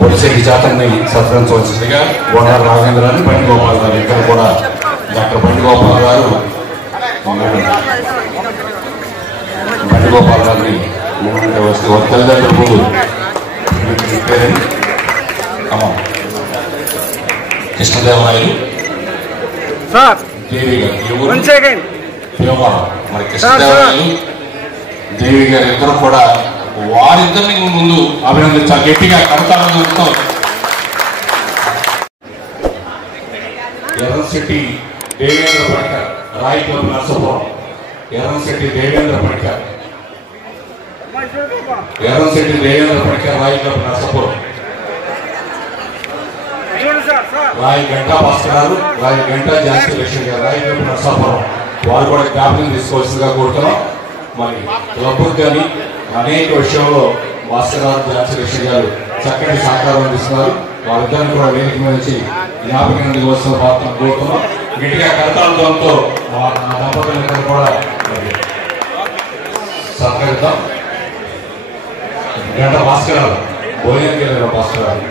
బొలిశెట్టి జాతరని సత్కరించవలసిందిగా గోడారి రాఘవేంద్రాన్ని బండి గోపాల్ గారు ఇక్కడ కూడా డాక్టర్ బండి గోపాల్ గారు బండి గోపాల్ గారిని వస్తే తల్లిదండ్రుల ముందు కృష్ణదేవరాయలు దేవి గారు మరి కృష్ణదేవరాయలు దేవి గారు ఇద్దరు కూడా వారిద్దరిని ముందు అభినందించాలి గట్టిగా కడతాలతో. ఎర్రంశెట్టి దేవేంద్ర పడికర్ రాయి క్లబ్ నర్సాపురం. ఎర్రంశెట్టి దేవేంద్ర పడికర్ రాయి క్లబ్ నర్సాపురం. రాయి గంటా భాస్కర్ గారు, రాయి గంటా ఝాన్సీ లక్ష్మి గారు రాయి క్లబ్ నర్సాపురం. వారు కూడా జ్ఞాపకం తీసుకోవాల్సిందిగా కోరుతున్నాం. మరి క్లబ్ కానీ అనేక విషయంలో భాస్కర్ గారు, ఝాన్సీ లక్ష్మి గారు చక్కటి సహకారం అందిస్తున్నారు. వారిద్దరిని కూడా వేదిక మీద నుంచి జ్ఞాపకం దిగవలసిన పాత్ర కోరుతున్నాం. గట్టిగా కరతాళంతో ఆ దంపతులందరూ కూడా సత్కరిద్దాం. గంట భాస్కర్ గారు భోజనం గారు భాస్కర్ గారు